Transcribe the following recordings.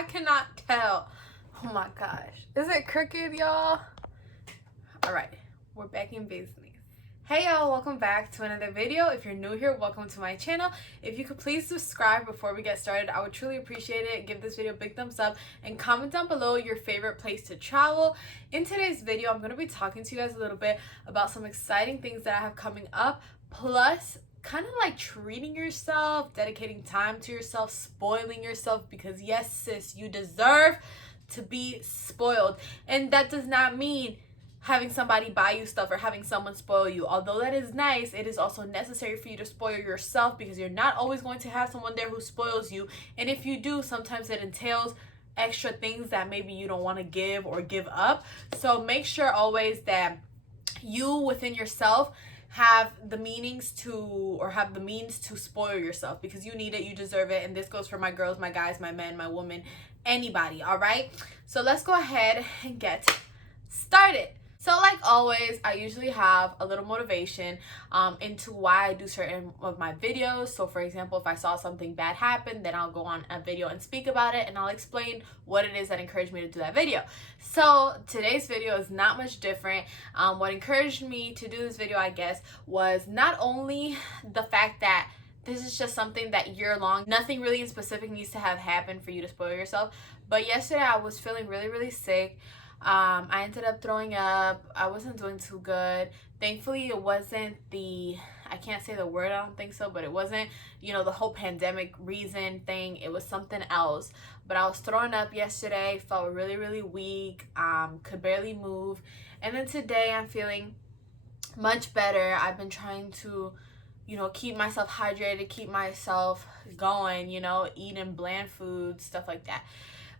I cannot tell. Oh my gosh. Is it crooked, y'all? Alright, we're back in business. Hey y'all, welcome back to another video. If you're new here, welcome to my channel. If you could please subscribe before we get started, I would truly appreciate it. Give this video a big thumbs up and comment down below your favorite place to travel. In today's video, I'm going to be talking to you guys a little bit about some exciting things that I have coming up, plus kind of like treating yourself, dedicating time to yourself, spoiling yourself, because yes sis, you deserve to be spoiled. And that does not mean having somebody buy you stuff or having someone spoil you. Although that is nice, it is also necessary for you to spoil yourself, because you're not always going to have someone there who spoils you. And if you do, sometimes it entails extra things that maybe you don't want to give or give up. So make sure always that you within yourself have the means to spoil yourself, because you need it, you deserve it. And this goes for my girls, my guys, my men, my women, anybody. All right, so let's go ahead and get started. So like always, I usually have a little motivation into why I do certain of my videos. So for example, if I saw something bad happen, then I'll go on a video and speak about it, and I'll explain what it is that encouraged me to do that video. So today's video is not much different. What encouraged me to do this video, I guess, was not only the fact that this is just something that year-long, nothing really in specific needs to have happened for you to spoil yourself, but yesterday I was feeling really sick. I ended up throwing up. I wasn't doing too good. Thankfully, it wasn't I can't say the word, I don't think so, but it wasn't, you know, the whole pandemic reason thing. It was something else. But I was throwing up yesterday, felt really weak, could barely move. And then today I'm feeling much better. I've been trying to, you know, keep myself hydrated, keep myself going, you know, eating bland food, stuff like that.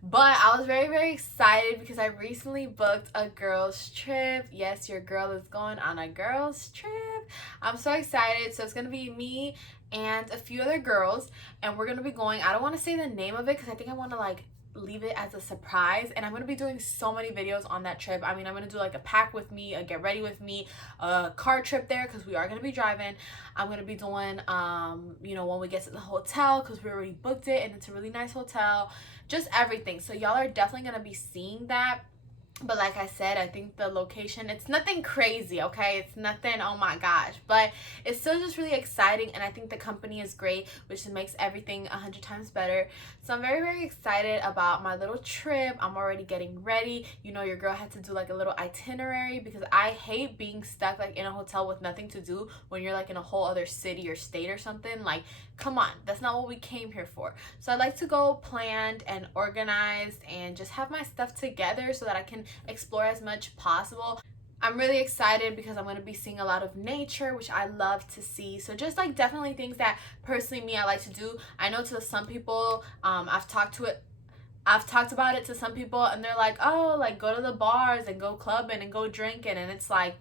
But I was very excited because I recently booked a girls trip. Yes, your girl is going on a girls trip. I'm so excited. So it's going to be me and a few other girls, and we're going to be going, I don't want to say the name of it because I think I want to like leave it as a surprise. And I'm going to be doing so many videos on that trip. I mean, I'm going to do like a pack with me, a get ready with me, a car trip there because we are going to be driving. I'm going to be doing you know, when we get to the hotel, because we already booked it and it's a really nice hotel, just everything. So y'all are definitely going to be seeing that. But like I said, I think the location, it's nothing crazy, okay? It's nothing, oh my gosh. But it's still just really exciting, and I think the company is great, which makes everything 100 times better. So I'm very excited about my little trip. I'm already getting ready. You know, your girl had to do like a little itinerary, because I hate being stuck like in a hotel with nothing to do when you're like in a whole other city or state or something. Like, come on, that's not what we came here for. So I like to go planned and organized and just have my stuff together so that I can explore as much possible. I'm really excited because I'm going to be seeing a lot of nature, which I love to see. So just like definitely things that personally me I like to do. I know to some people, I've talked about it to some people, and they're like, oh, like go to the bars and go clubbing and go drinking, and it's like,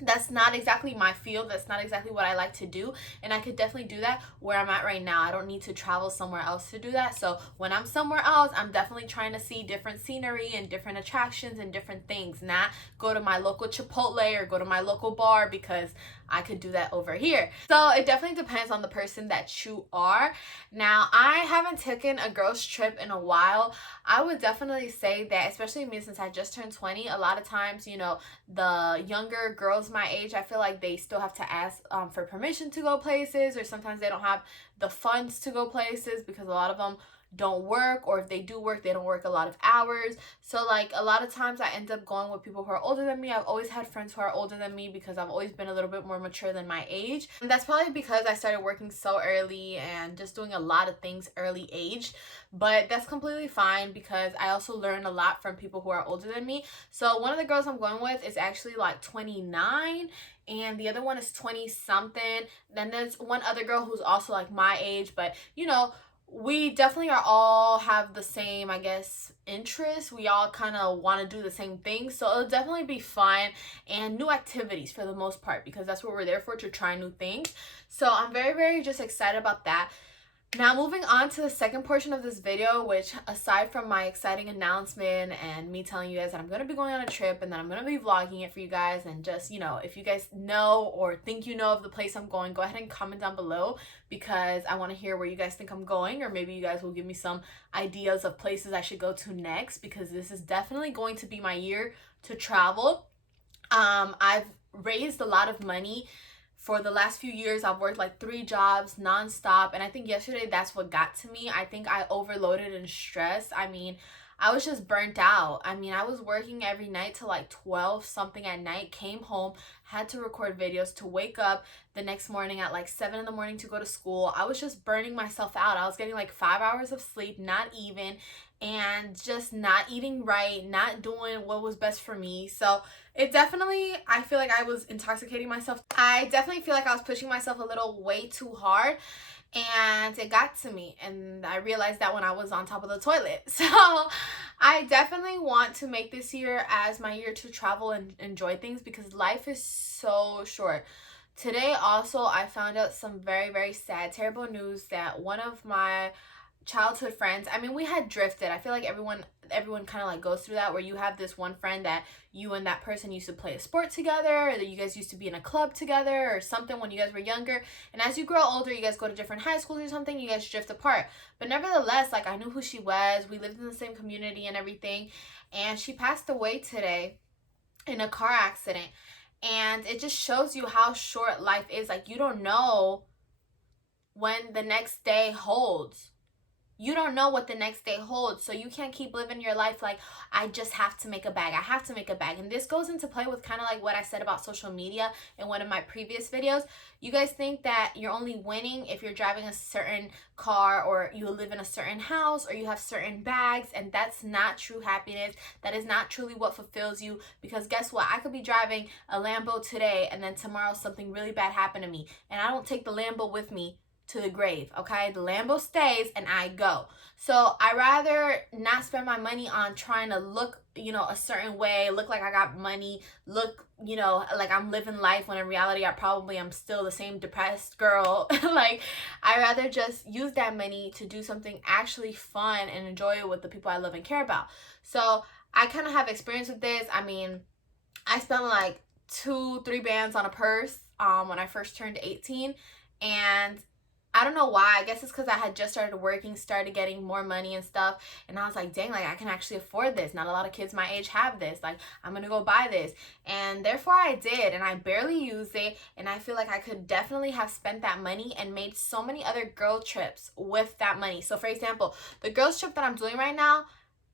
that's not exactly my field. That's not exactly what I like to do, and I could definitely do that where I'm at right now. I don't need to travel somewhere else to do that. So when I'm somewhere else, I'm definitely trying to see different scenery and different attractions and different things, not go to my local Chipotle or go to my local bar, because I could do that over here. So it definitely depends on the person that you are. Now, I haven't taken a girls trip in a while. I would definitely say that, especially me, since I just turned 20, a lot of times, you know, the younger girls my age, I feel like they still have to ask for permission to go places, or sometimes they don't have the funds to go places because a lot of them don't work, or if they do work, they don't work a lot of hours. So like a lot of times I end up going with people who are older than me. I've always had friends who are older than me because I've always been a little bit more mature than my age, and that's probably because I started working so early and just doing a lot of things early age. But that's completely fine because I also learn a lot from people who are older than me. So one of the girls I'm going with is actually like 29, and the other one is 20 something. Then there's one other girl who's also like my age, but you know, we definitely are all have the same, I guess, interests. We all kind of want to do the same things, so it'll definitely be fun and new activities for the most part, because that's what we're there for, to try new things. So I'm very just excited about that. Now moving on to the second portion of this video, which aside from my exciting announcement and me telling you guys that I'm going to be going on a trip and that I'm going to be vlogging it for you guys, and just, you know, if you guys know or think you know of the place I'm going, go ahead and comment down below, because I want to hear where you guys think I'm going, or maybe you guys will give me some ideas of places I should go to next, because this is definitely going to be my year to travel. I've raised a lot of money. For the last few years, I've worked like 3 jobs nonstop, and I think yesterday that's what got to me. I think I overloaded and stressed. I mean, I was just burnt out. I mean, I was working every night till like 12 something at night, came home, had to record videos, to wake up the next morning at like 7 in the morning to go to school. I was just burning myself out. I was getting like 5 hours of sleep, not even, and just not eating right, not doing what was best for me. So it definitely, I feel like I was intoxicating myself. I definitely feel like I was pushing myself a little way too hard, and it got to me, and I realized that when I was on top of the toilet. So I definitely want to make this year as my year to travel and enjoy things, because life is so short. Today also I found out some very, very sad, terrible news that one of my childhood friends, I mean, we had drifted. I feel like everyone kind of like goes through that, where you have this one friend that you and that person used to play a sport together, or that you guys used to be in a club together or something when you guys were younger, and as you grow older, you guys go to different high schools or something, you guys drift apart. But nevertheless, like, I knew who she was, we lived in the same community and everything, and she passed away today in a car accident. And it just shows you how short life is. Like, you don't know when the next day holds. You don't know what the next day holds, so you can't keep living your life like, I just have to make a bag, I have to make a bag. And this goes into play with kind of like what I said about social media in one of my previous videos. You guys think that you're only winning if you're driving a certain car, or you live in a certain house, or you have certain bags, and that's not true happiness. That is not truly what fulfills you, because guess what? I could be driving a Lambo today, and then tomorrow something really bad happened to me, and I don't take the Lambo with me to the grave, okay? The Lambo stays and I go. So I rather not spend my money on trying to look, you know, a certain way, look like I got money, look, you know, like I'm living life, when in reality I probably am still the same depressed girl. Like, I rather just use that money to do something actually fun and enjoy it with the people I love and care about. So I kind of have experience with this. I mean, I spent like 2-3 bands on a purse when I first turned 18, and I don't know why. I guess it's because I had just started working, started getting more money and stuff, and I was like, dang, like, I can actually afford this. Not a lot of kids my age have this. Like, I'm gonna go buy this. And therefore I did, and I barely used it, and I feel like I could definitely have spent that money and made so many other girl trips with that money. So for example, the girls trip that I'm doing right now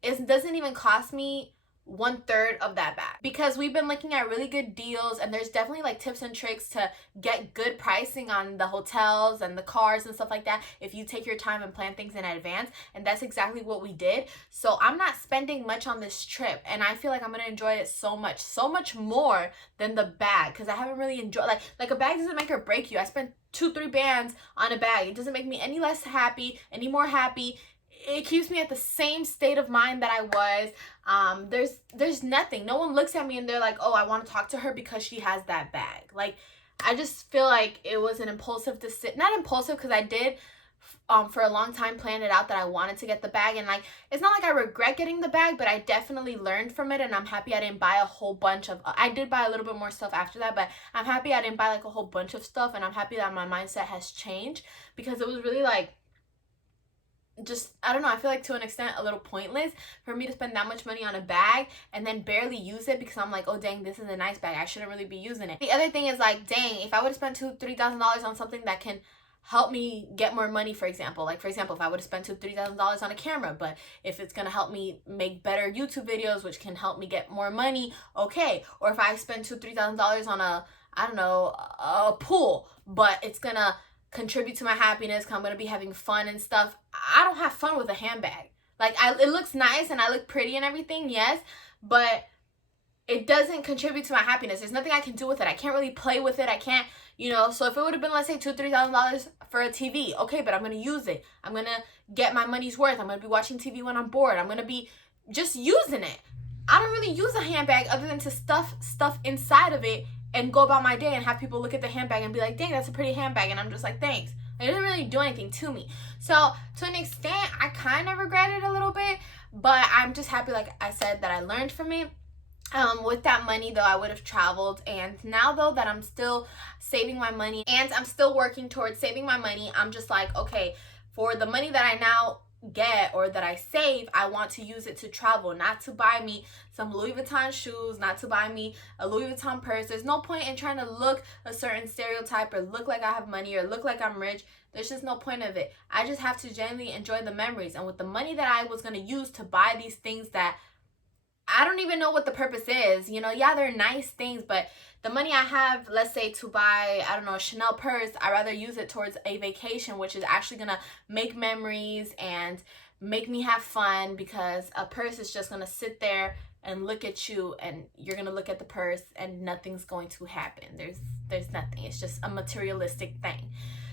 doesn't even cost me 1/3 of that bag, because we've been looking at really good deals, and there's definitely like tips and tricks to get good pricing on the hotels and the cars and stuff like that if you take your time and plan things in advance. And that's exactly what we did. So I'm not spending much on this trip, and I feel like I'm gonna enjoy it so much more than the bag, because I haven't really enjoyed, like a bag doesn't make or break you. I spent 2-3 bands on a bag. It doesn't make me any less happy, any more happy. It keeps me at the same state of mind that I was. There's nothing. No one looks at me and they're like, oh, I want to talk to her because she has that bag. Like, I just feel like it was an impulsive decision. Not impulsive, because I did for a long time plan it out that I wanted to get the bag, and like, it's not like I regret getting the bag, but I definitely learned from it, and I'm happy I didn't buy a whole bunch of, I did buy a little bit more stuff after that, but I'm happy I didn't buy like a whole bunch of stuff, and I'm happy that my mindset has changed, because it was really like, just, I don't know, I feel like to an extent a little pointless for me to spend that much money on a bag and then barely use it, because I'm like, oh dang, this is a nice bag, I shouldn't really be using it. The other thing is like, dang, if I would have spent $2,000-$3,000 on something that can help me get more money, for example, like, for example, if I would have spent $2,000-$3,000 on a camera, but if it's gonna help me make better YouTube videos, which can help me get more money, okay. Or if I spend $2,000-$3,000 on a, I don't know, a pool, but it's gonna contribute to my happiness, because I'm gonna be having fun and stuff. I don't have fun with a handbag. Like, it looks nice and I look pretty and everything, yes, but it doesn't contribute to my happiness. There's nothing I can do with it. I can't really play with it. I can't, you know. So if it would have been, let's say, $2,000-$3,000 for a TV, okay, but I'm gonna use it. I'm gonna get my money's worth. I'm gonna be watching TV when I'm bored. I'm gonna be just using it. I don't really use a handbag other than to stuff stuff inside of it and go about my day and have people look at the handbag and be like, dang, that's a pretty handbag, and I'm just like, thanks. It didn't really do anything to me. So to an extent, I kind of regret it a little bit, but I'm just happy, like I said, that I learned from it. With that money though, I would have traveled, and now though that I'm still saving my money and I'm still working towards saving my money, I'm just like, okay, for the money that I now get or that I save, I want to use it to travel, not to buy me some Louis Vuitton shoes, not to buy me a Louis Vuitton purse. There's no point in trying to look a certain stereotype or look like I have money or look like I'm rich. There's just no point of it. I just have to genuinely enjoy the memories, and with the money that I was going to use to buy these things that I don't even know what the purpose is, you know, yeah, they're nice things, but the money I have, let's say to buy, I don't know, a Chanel purse, I'd rather use it towards a vacation, which is actually going to make memories and make me have fun, because a purse is just going to sit there and look at you, and you're going to look at the purse and nothing's going to happen. There's nothing. It's just a materialistic thing.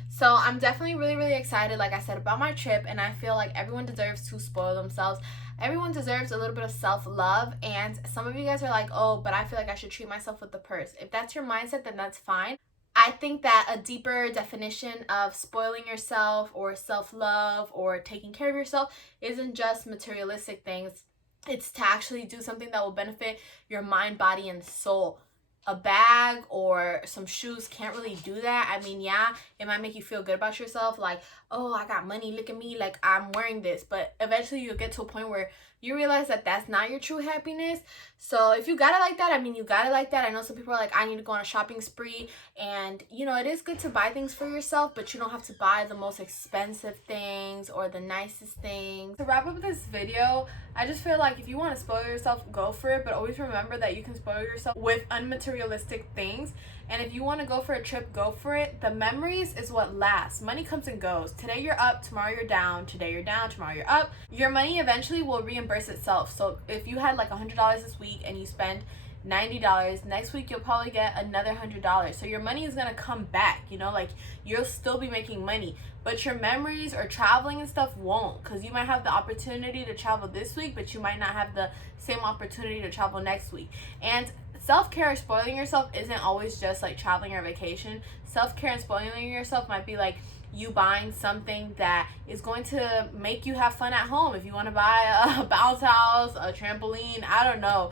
So I'm definitely really excited, like I said, about my trip, and I feel like everyone deserves to spoil themselves. Everyone deserves a little bit of self-love, and some of you guys are like, oh, but I feel like I should treat myself with the purse. If that's your mindset, then that's fine. I think that a deeper definition of spoiling yourself or self-love or taking care of yourself isn't just materialistic things. It's to actually do something that will benefit your mind, body, and soul. A bag or some shoes can't really do that. I mean, yeah, it might make you feel good about yourself, like, oh, I got money, look at me, like I'm wearing this, but eventually you'll get to a point where you realize that that's not your true happiness. So if you got it like that, I mean, you got it like that. I know some people are like, I need to go on a shopping spree, and you know, it is good to buy things for yourself, but you don't have to buy the most expensive things or the nicest things. To wrap up this video, I just feel like if you want to spoil yourself, go for it, but always remember that you can spoil yourself with unmaterialistic things. And if you want to go for a trip, go for it. The memories is what lasts. Money comes and goes. Today you're up, tomorrow you're down. Today you're down, tomorrow you're up. Your money eventually will reimburse itself. So if you had like $100 this week and you spend $90, next week you'll probably get another $100. So your money is going to come back, you know, like you'll still be making money, but your memories or traveling and stuff won't, because you might have the opportunity to travel this week, but you might not have the same opportunity to travel next week. And self-care or spoiling yourself isn't always just like traveling or vacation. Self-care and spoiling yourself might be like you buying something that is going to make you have fun at home. If you want to buy a bounce house, a trampoline, I don't know.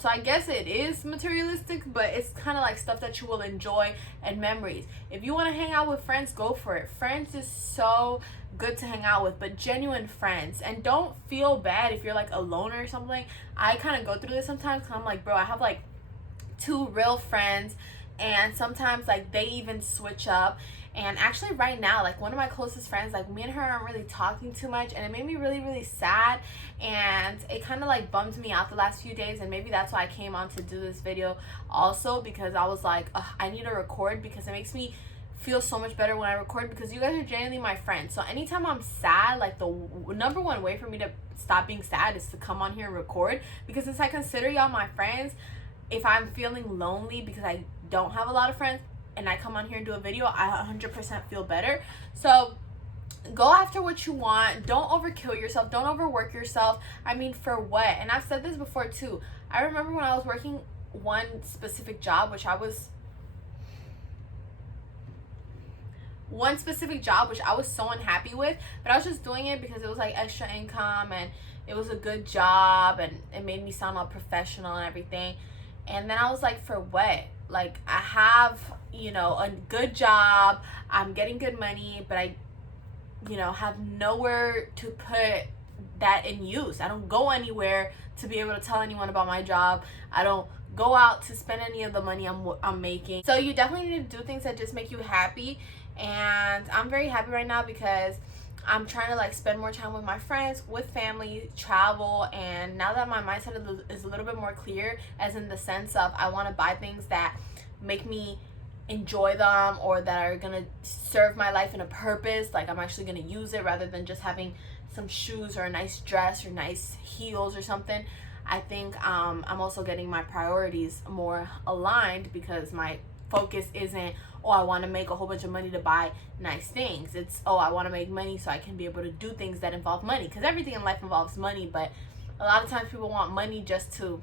So I guess it is materialistic, but it's kind of like stuff that you will enjoy and memories. If you want to hang out with friends, go for it. Friends is so good to hang out with, but genuine friends. And don't feel bad if you're like alone or something. I kind of go through this sometimes, because I'm like, bro, I have like 2 real friends, and sometimes like they even switch up. And actually right now, like one of my closest friends, like me and her aren't really talking too much, and it made me really sad, and it kind of like bummed me out the last few days. And maybe that's why I came on to do this video also, because I was like, I need to record, because it makes me feel so much better when I record, because you guys are genuinely my friends. So anytime I'm sad, like the number one way for me to stop being sad is to come on here and record, because since I consider y'all my friends, if I'm feeling lonely because I don't have a lot of friends and I come on here and do a video, I 100% feel better. So go after what you want. Don't overkill yourself. Don't overwork yourself. I mean, for what? And I've said this before too. I remember when I was working one specific job, which I was so unhappy with, but I was just doing it because it was like extra income and it was a good job and it made me sound all professional and everything. And then I was like, for what? Like, I have, you know, a good job, I'm getting good money, but I, you know, have nowhere to put that in use. I don't go anywhere to be able to tell anyone about my job. I don't go out to spend any of the money I'm making. So you definitely need to do things that just make you happy. And I'm very happy right now because I'm trying to like spend more time with my friends, with family, travel, and now that my mindset is a little bit more clear, as in the sense of I want to buy things that make me enjoy them or that are gonna serve my life in a purpose, like I'm actually gonna use it rather than just having some shoes or a nice dress or nice heels or something. I think I'm also getting my priorities more aligned, because my focus isn't, oh, I want to make a whole bunch of money to buy nice things. It's, oh, I want to make money so I can be able to do things that involve money, because everything in life involves money, but a lot of times people want money just to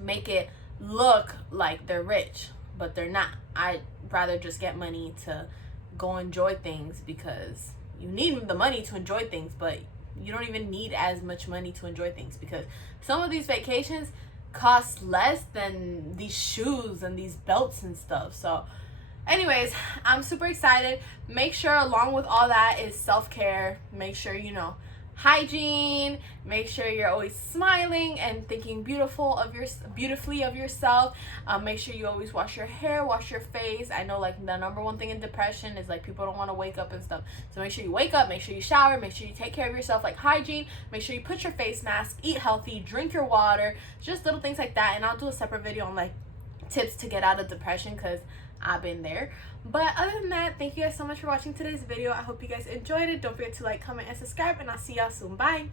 make it look like they're rich, but they're not. I'd rather just get money to go enjoy things, because you need the money to enjoy things, but you don't even need as much money to enjoy things, because some of these vacations cost less than these shoes and these belts and stuff. So anyways, I'm super excited. Make sure along with all that is self-care. Make sure, you know, hygiene. Make sure you're always smiling and thinking beautifully of yourself. Make sure you always wash your hair, wash your face. I know, like, the number one thing in depression is like people don't want to wake up and stuff. So make sure you wake up, make sure you shower, make sure you take care of yourself, like hygiene. Make sure you put your face mask, eat healthy, drink your water, just little things like that. And I'll do a separate video on like tips to get out of depression, because I've been there. But other than that, thank you guys so much for watching today's video. I hope you guys enjoyed it. Don't forget to like, comment, and subscribe, and I'll see y'all soon. Bye.